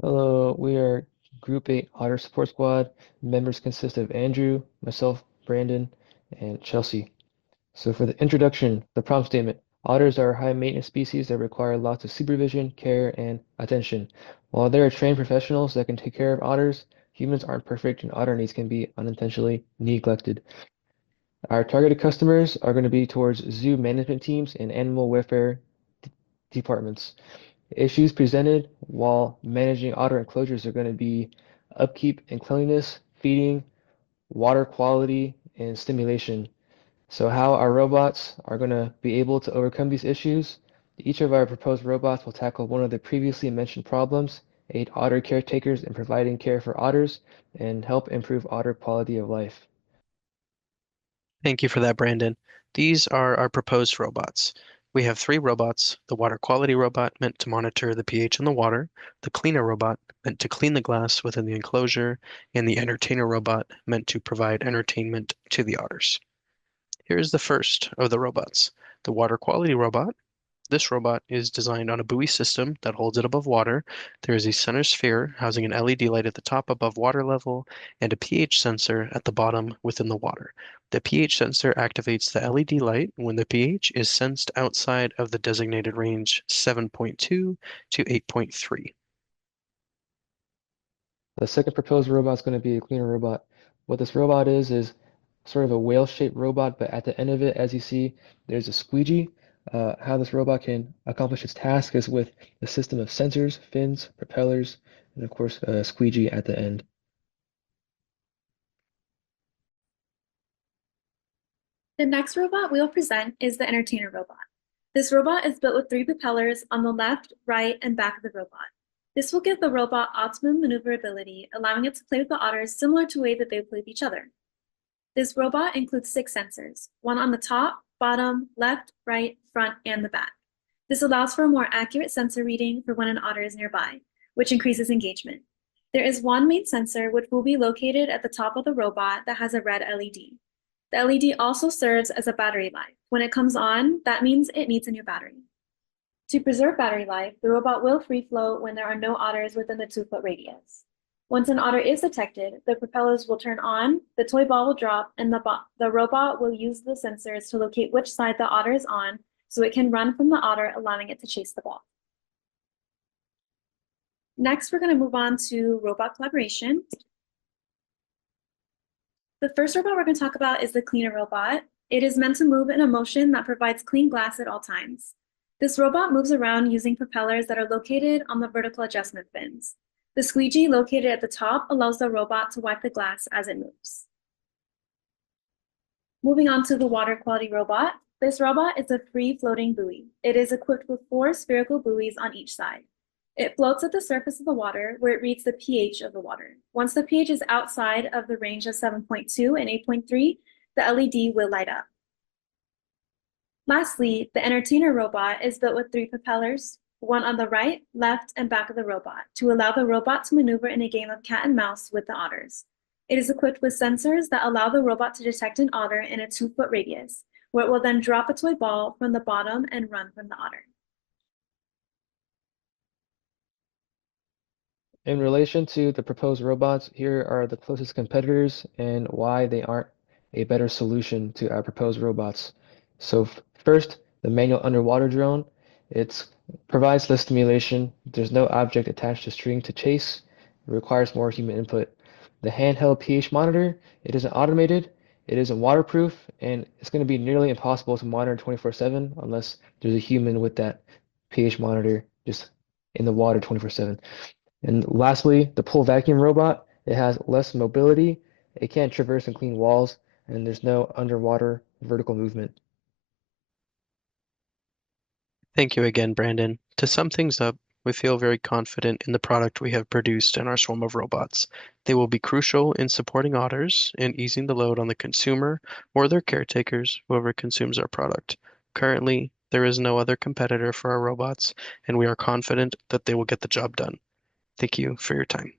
Hello, we are Group 8 Otter Support Squad. Members consist of Andrew, myself, Brandon, and Chelsea. So for the introduction, the prompt statement. Otters are high maintenance species that require lots of supervision, care, and attention. While there are trained professionals that can take care of otters, humans aren't perfect and otter needs can be unintentionally neglected. Our targeted customers are going to be towards zoo management teams and animal welfare departments. Issues presented while managing otter enclosures are going to be upkeep and cleanliness, feeding, water quality, and stimulation. So how our robots are going to be able to overcome these issues? Each of our proposed robots will tackle one of the previously mentioned problems, aid otter caretakers in providing care for otters, and help improve otter quality of life. Thank you for that, Brandon. These are our proposed robots. We have three robots: the water quality robot, meant to monitor the pH in the water; the cleaner robot, meant to clean the glass within the enclosure; and the entertainer robot, meant to provide entertainment to the otters. Here's the first of the robots, the water quality robot. This robot is designed on a buoy system that holds it above water. There is a center sphere housing an LED light at the top above water level and a pH sensor at the bottom within the water. The pH sensor activates the LED light when the pH is sensed outside of the designated range 7.2 to 8.3. The second proposed robot is going to be a cleaner robot. What this robot is sort of a whale-shaped robot, but at the end of it, as you see, there's a squeegee. How this robot can accomplish its task is with a system of sensors, fins, propellers, and of course a squeegee at the end. The next robot we will present is the entertainer robot. This robot is built with three propellers on the left, right, and back of the robot. This will give the robot optimum maneuverability, allowing it to play with the otters similar to the way that they play with each other. This robot includes 6 sensors, one on the top, bottom, left, right, front, and the back. This allows for a more accurate sensor reading for when an otter is nearby, which increases engagement. There is one main sensor which will be located at the top of the robot that has a red LED. The LED also serves as a battery life. When it comes on, that means it needs a new battery. To preserve battery life, the robot will free float when there are no otters within the 2-foot radius. Once an otter is detected, the propellers will turn on, the toy ball will drop, and the robot will use the sensors to locate which side the otter is on so it can run from the otter, allowing it to chase the ball. Next, we're going to move on to robot collaboration. The first robot we're going to talk about is the cleaner robot. It is meant to move in a motion that provides clean glass at all times. This robot moves around using propellers that are located on the vertical adjustment fins. The squeegee located at the top allows the robot to wipe the glass as it moves. Moving on to the water quality robot. This robot is a free floating buoy. It is equipped with 4 spherical buoys on each side. It floats at the surface of the water where it reads the pH of the water. Once the pH is outside of the range of 7.2 and 8.3, the LED will light up. Lastly, the entertainer robot is built with 3 propellers, one on the right, left, and back of the robot, to allow the robot to maneuver in a game of cat and mouse with the otters. It is equipped with sensors that allow the robot to detect an otter in a 2-foot radius, where it will then drop a toy ball from the bottom and run from the otter. In relation to the proposed robots, here are the closest competitors and why they aren't a better solution to our proposed robots. So first, the manual underwater drone. It provides less stimulation. There's no object attached to string to chase. It requires more human input. The handheld pH monitor, it isn't automated, it isn't waterproof, and it's going to be nearly impossible to monitor 24/7 unless there's a human with that pH monitor just in the water 24/7. And lastly, the pull vacuum robot, it has less mobility, it can't traverse and clean walls, and there's no underwater vertical movement. Thank you again, Brandon. To sum things up, we feel very confident in the product we have produced in our swarm of robots. They will be crucial in supporting otters and easing the load on the consumer or their caretakers, whoever consumes our product. Currently, there is no other competitor for our robots, and we are confident that they will get the job done. Thank you for your time.